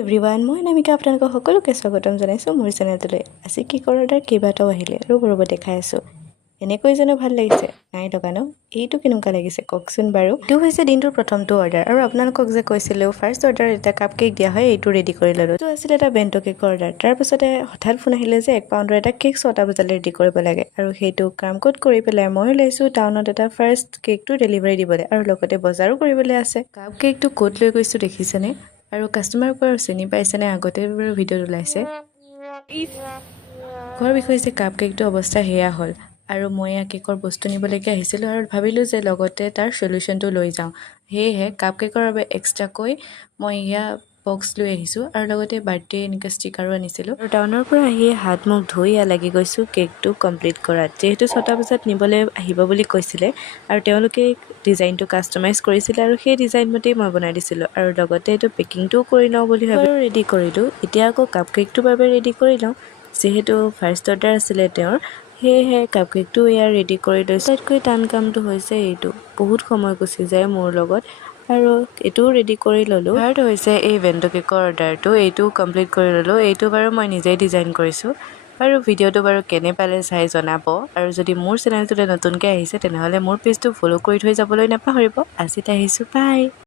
everyone মই নামিকা আপোনালোকক সকলোকে স্বাগতম জনাইছোঁ মোৰ চেনেলটোলৈ আজি কেকৰ অৰ্ডাৰ কেইবাটাও আহিলে ৰ'ব দেখাই আছোঁ এনেকৈ যেন ভাল লাগিছে নাই লগা ন এইটো কেনেকুৱা লাগিছে কওকচোন বাৰু এইটো হৈছে দিনটোৰ প্ৰথমটো অৰ্ডাৰ আৰু আপোনালোকক যে কৈছিলোঁ ফাৰ্ষ্ট অৰ্ডাৰ এটা কাপ কেক দিয়া হয় এইটো ৰেডি কৰি ল'লোঁ এইটো আছিল এটা বেণ্ট কেকৰ অৰ্ডাৰ তাৰপিছতে হঠাৎ ফোন আহিলে যে 1 পাউণ্ডৰ এটা কেক 6টা বজালৈ ৰেডি কৰিব লাগে আৰু সেইটো কাম কোড কৰি পেলাই মই ওলাইছোঁ টাউনত এটা ফাৰ্ষ্ট কেকটো ডেলিভাৰী দিবলৈ আৰু লগতে বজাৰো কৰিবলৈ আছে কাপ কেকটো ক'ত লৈ গৈছোঁ দেখিছেনে আৰু কাষ্টমাৰ পৰা চিনি পাইছেনে আগতে বাৰু ভিডিঅ'ত ওলাইছে ঘৰ বিষয়ে যে কাপ কেকটো অৱস্থা সেয়া হ'ল আৰু মই কেকৰ বস্তু নিবলৈকে আহিছিলোঁ আৰু ভাবিলোঁ যে লগতে তাৰ সলিউশনটো লৈ যাওঁ সেয়েহে কাপ কেকৰ বাবে এক্সট্ৰাকৈ মই ইয়া বক্স লৈ আহিছোঁ আৰু লগতে বাৰ্থডে এনেকৈ ষ্টিকাৰো আনিছিলোঁ আৰু টাউনৰ পৰা আহি হাত মুখ ধুই লাগি গৈছোঁ কেকটো কমপ্লিট কৰাত যিহেতু 6টা বজাত নিবলৈ আহিব বুলি কৈছিলে আৰু তেওঁলোকে ডিজাইনটো কাষ্টমাইজ কৰিছিলে আৰু সেই ডিজাইন মতেই মই বনাই দিছিলোঁ আৰু লগতে এইটো পেকিংটোও কৰি লওঁ বুলি ভাবি ৰেডি কৰিলোঁ এতিয়া আকৌ কাপ কেকটোৰ বাবে ৰেডি কৰি লওঁ যিহেতু ফাৰ্ষ্ট অৰ্ডাৰ আছিলে তেওঁৰ সেয়েহে কাপ কেকটো ইয়াৰ ৰেডি কৰি লৈছোঁ আটাইতকৈ টান কামটো হৈছে এইটো বহুত সময় গুচি যায় মোৰ লগত আৰু এইটোও ৰেডি কৰি ল'লোঁ থাৰ্ড হৈছে এই বেণ্ট কেকৰ অৰ্ডাৰটো এইটো কমপ্লিট কৰি ল'লোঁ এইটো বাৰু মই নিজেই ডিজাইন কৰিছোঁ আৰু ভিডিঅ'টো বাৰু কেনে পালে চাই জনাব আৰু যদি মোৰ চেনেলটোলৈ নতুনকৈ আহিছে তেনেহ'লে মোৰ পেজটো ফ'ল' কৰি থৈ যাবলৈ নাপাহৰিব আজিত আহিছোঁ বাই